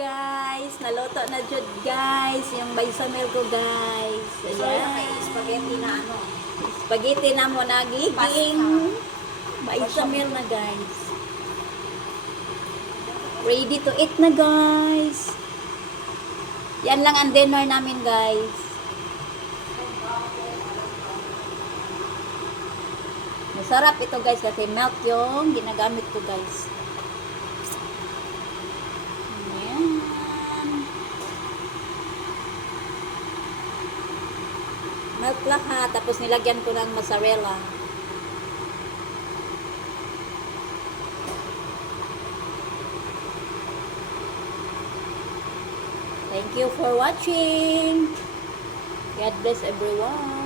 guys. Naluto na jud guys. Yung baysamel ko guys. So, yung kay Ayan. spaghetti na ano. Spaghetti na mo nagiging baysamel na guys. Ready to eat na guys. Yan lang ang dinner namin guys. Masarap ito guys kasi milk yung ginagamit ko guys. Ayan. Milk lahat tapos nilagyan ko ng mozzarella. Thank you for watching. God bless everyone.